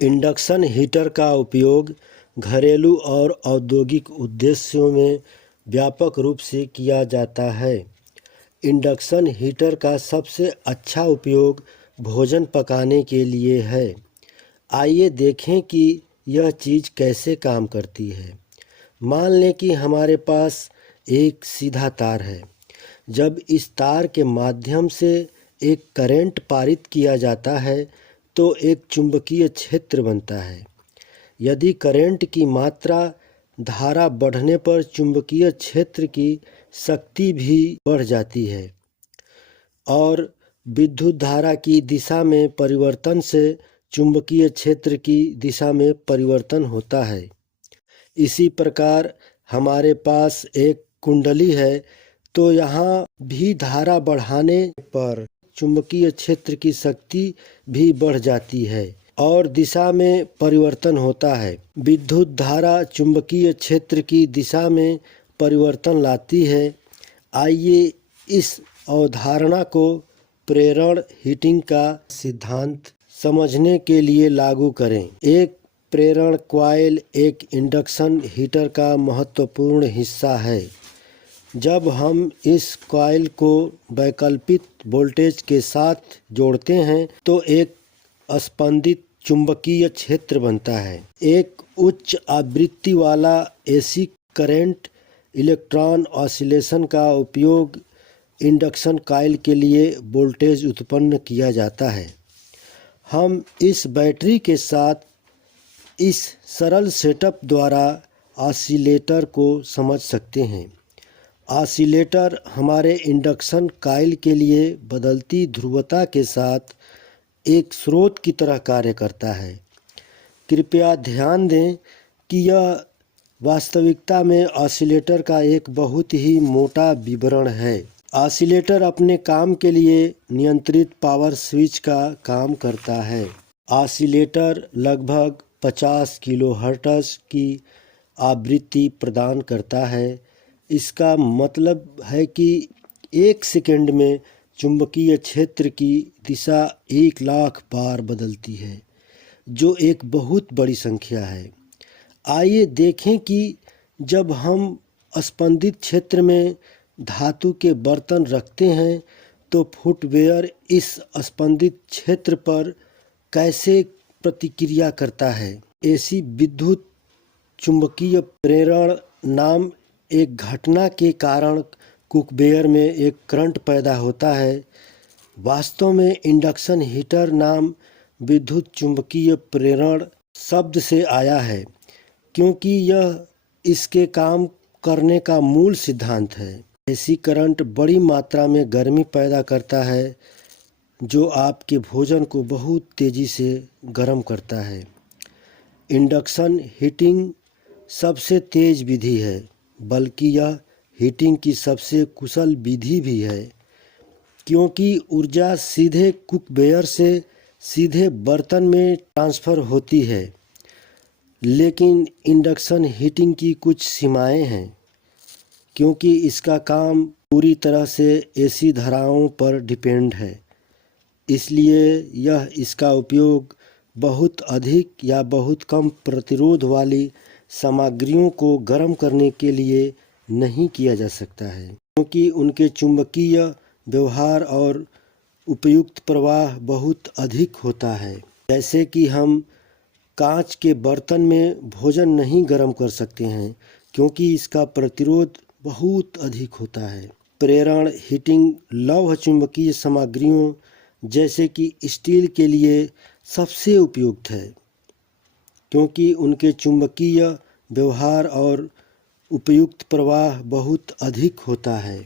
Induction heater का उपयोग घरेलू और औद्योगिक उद्देश्यों में व्यापक रूप से किया जाता है। इंडक्शन हीटर का सबसे अच्छा उपयोग भोजन पकाने के लिए है। आइए देखें कि यह चीज़ कैसे काम करती है। मान लें कि हमारे पास एक सीधा तार है। जब इस तार के माध्यम से एक करंट पारित किया जाता है तो एक चुंबकीय क्षेत्र बनता है। यदि करंट की मात्रा धारा बढ़ने पर चुंबकीय क्षेत्र की शक्ति भी बढ़ जाती है और विद्युत धारा की दिशा में परिवर्तन से चुंबकीय क्षेत्र की दिशा में परिवर्तन होता है। इसी प्रकार हमारे पास एक कुंडली है तो यहाँ भी धारा बढ़ाने पर चुंबकीय क्षेत्र की शक्ति भी बढ़ जाती है और दिशा में परिवर्तन होता है। विद्युत धारा चुंबकीय क्षेत्र की दिशा में परिवर्तन लाती है। आइए इस अवधारणा को प्रेरण हीटिंग का सिद्धांत समझने के लिए लागू करें। एक प्रेरण कॉइल एक इंडक्शन हीटर का महत्वपूर्ण हिस्सा है। जब हम इस कॉइल को वैकल्पिक वोल्टेज के साथ जोड़ते हैं तो एक स्पंदित चुंबकीय क्षेत्र बनता है। एक उच्च आवृत्ति वाला एसी करंट इलेक्ट्रॉन ऑसिलेशन का उपयोग इंडक्शन कॉइल के लिए वोल्टेज उत्पन्न किया जाता है। हम इस बैटरी के साथ इस सरल सेटअप द्वारा ऑसिलेटर को समझ सकते हैं। ऑसिलेटर हमारे इंडक्शन कॉइल के लिए बदलती ध्रुवता के साथ एक स्रोत की तरह कार्य करता है। कृपया ध्यान दें कि यह वास्तविकता में ऑसिलेटर का एक बहुत ही मोटा विवरण है। ऑसिलेटर अपने काम के लिए नियंत्रित पावर स्विच का काम करता है। ऑसिलेटर लगभग 50 किलोहर्ट्ज़ की आवृत्ति प्रदान करता है। इसका मतलब है कि एक सेकंड में चुंबकीय क्षेत्र की दिशा 1,00,000 बार बदलती है, जो एक बहुत बड़ी संख्या है। आइए देखें कि जब हम स्पंदित क्षेत्र में धातु के बर्तन रखते हैं तो फुटवेयर इस स्पंदित क्षेत्र पर कैसे प्रतिक्रिया करता है। एसी विद्युत चुंबकीय प्रेरण नाम एक घटना के कारण कुकवेयर में एक करंट पैदा होता है। वास्तव में इंडक्शन हीटर नाम विद्युत चुंबकीय प्रेरण शब्द से आया है क्योंकि यह इसके काम करने का मूल सिद्धांत है। एसी करंट बड़ी मात्रा में गर्मी पैदा करता है जो आपके भोजन को बहुत तेज़ी से गर्म करता है। इंडक्शन हीटिंग सबसे तेज़ विधि है, बल्कि यह हीटिंग की सबसे कुशल विधि भी है क्योंकि ऊर्जा सीधे कुकवेयर से सीधे बर्तन में ट्रांसफ़र होती है। लेकिन इंडक्शन हीटिंग की कुछ सीमाएं हैं क्योंकि इसका काम पूरी तरह से एसी धाराओं पर डिपेंड है। इसलिए यह इसका उपयोग बहुत अधिक या बहुत कम प्रतिरोध वाली सामग्रियों को गर्म करने के लिए नहीं किया जा सकता है क्योंकि उनके चुंबकीय व्यवहार और उपयुक्त प्रवाह बहुत अधिक होता है। जैसे कि हम कांच के बर्तन में भोजन नहीं गर्म कर सकते हैं क्योंकि इसका प्रतिरोध बहुत अधिक होता है। प्रेरण हीटिंग लौह चुंबकीय सामग्रियों जैसे कि स्टील के लिए सबसे उपयुक्त है क्योंकि उनके चुंबकीय व्यवहार और उपयुक्त प्रवाह बहुत अधिक होता है।